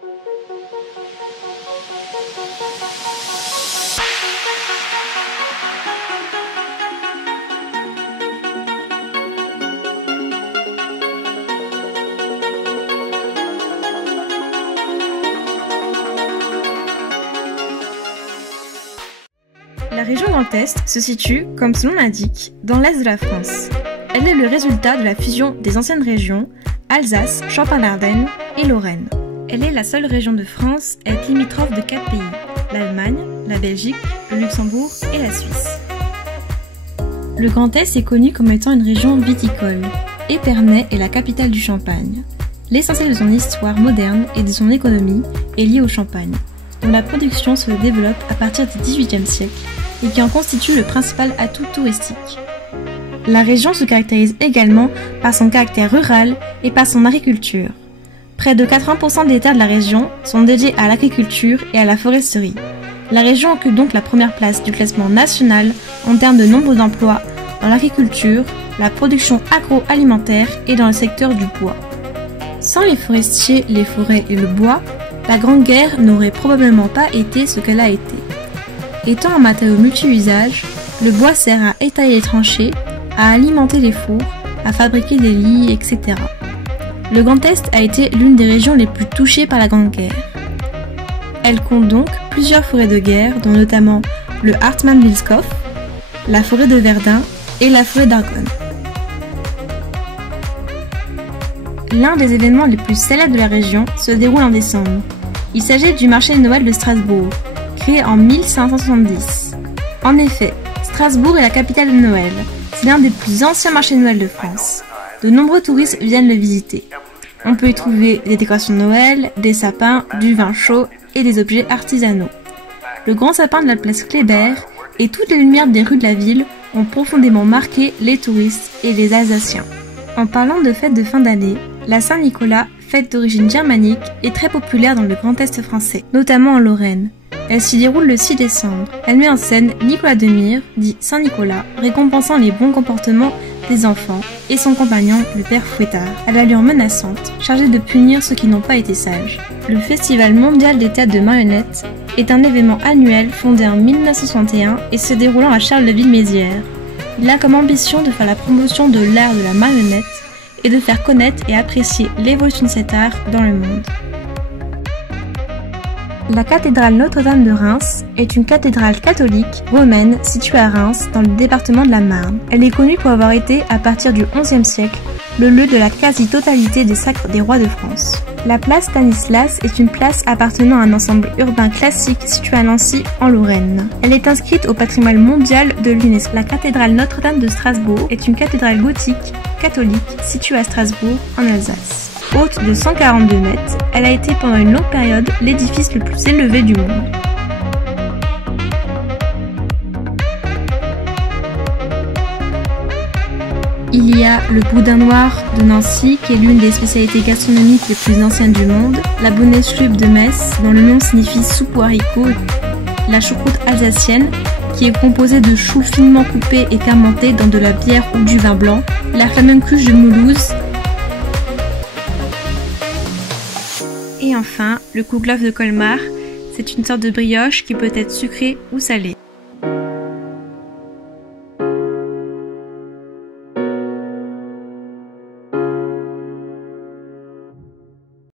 La région Grand Est se situe, comme son nom l'indique, dans l'est de la France. Elle est le résultat de la fusion des anciennes régions Alsace, Champagne-Ardenne et Lorraine. Elle est la seule région de France à être limitrophe de 4 pays, l'Allemagne, la Belgique, le Luxembourg et la Suisse. Le Grand Est est connu comme étant une région viticole. Épernay est la capitale du Champagne. L'essentiel de son histoire moderne et de son économie est lié au champagne, dont la production se développe à partir du XVIIIe siècle et qui en constitue le principal atout touristique. La région se caractérise également par son caractère rural et par son agriculture. Près de 80% des terres de la région sont dédiées à l'agriculture et à la foresterie. La région occupe donc la première place du classement national en termes de nombre d'emplois dans l'agriculture, la production agroalimentaire et dans le secteur du bois. Sans les forestiers, les forêts et le bois, la Grande Guerre n'aurait probablement pas été ce qu'elle a été. Étant un matériau multi-usage, le bois sert à étailler les tranchées, à alimenter les fours, à fabriquer des lits, etc. Le Grand Est a été l'une des régions les plus touchées par la Grande Guerre. Elle compte donc plusieurs forêts de guerre, dont notamment le Hartmann-Wilskow, la forêt de Verdun et la forêt d'Argonne. L'un des événements les plus célèbres de la région se déroule en décembre. Il s'agit du marché de Noël de Strasbourg, créé en 1570. En effet, Strasbourg est la capitale de Noël. C'est l'un des plus anciens marchés de Noël de France. De nombreux touristes viennent le visiter. On peut y trouver des décorations de Noël, des sapins, du vin chaud et des objets artisanaux. Le grand sapin de la place Kléber et toutes les lumières des rues de la ville ont profondément marqué les touristes et les Alsaciens. En parlant de fêtes de fin d'année, la Saint-Nicolas, fête d'origine germanique, est très populaire dans le Grand Est français, notamment en Lorraine. Elle s'y déroule le 6 décembre. Elle met en scène Nicolas de Myre, dit Saint-Nicolas, récompensant les bons comportements des enfants, et son compagnon, le père Fouettard, à l'allure menaçante, chargé de punir ceux qui n'ont pas été sages. Le Festival mondial des théâtres de marionnettes est un événement annuel fondé en 1961 et se déroulant à Charleville-Mézières. Il a comme ambition de faire la promotion de l'art de la marionnette et de faire connaître et apprécier l'évolution de cet art dans le monde. La cathédrale Notre-Dame de Reims est une cathédrale catholique romaine située à Reims dans le département de la Marne. Elle est connue pour avoir été, à partir du XIe siècle, le lieu de la quasi-totalité des sacres des rois de France. La place Stanislas est une place appartenant à un ensemble urbain classique situé à Nancy, en Lorraine. Elle est inscrite au patrimoine mondial de l'UNESCO. La cathédrale Notre-Dame de Strasbourg est une cathédrale gothique catholique située à Strasbourg, en Alsace. Haute de 142 mètres, elle a été pendant une longue période l'édifice le plus élevé du monde. Il y a le boudin noir de Nancy, qui est l'une des spécialités gastronomiques les plus anciennes du monde, la Bundesstube de Metz, dont le nom signifie soupe aux haricots, la choucroute alsacienne, qui est composée de choux finement coupés et fermentés dans de la bière ou du vin blanc, la flamencuche de Mulhouse, et enfin le kouglof de Colmar. C'est une sorte de brioche qui peut être sucrée ou salée.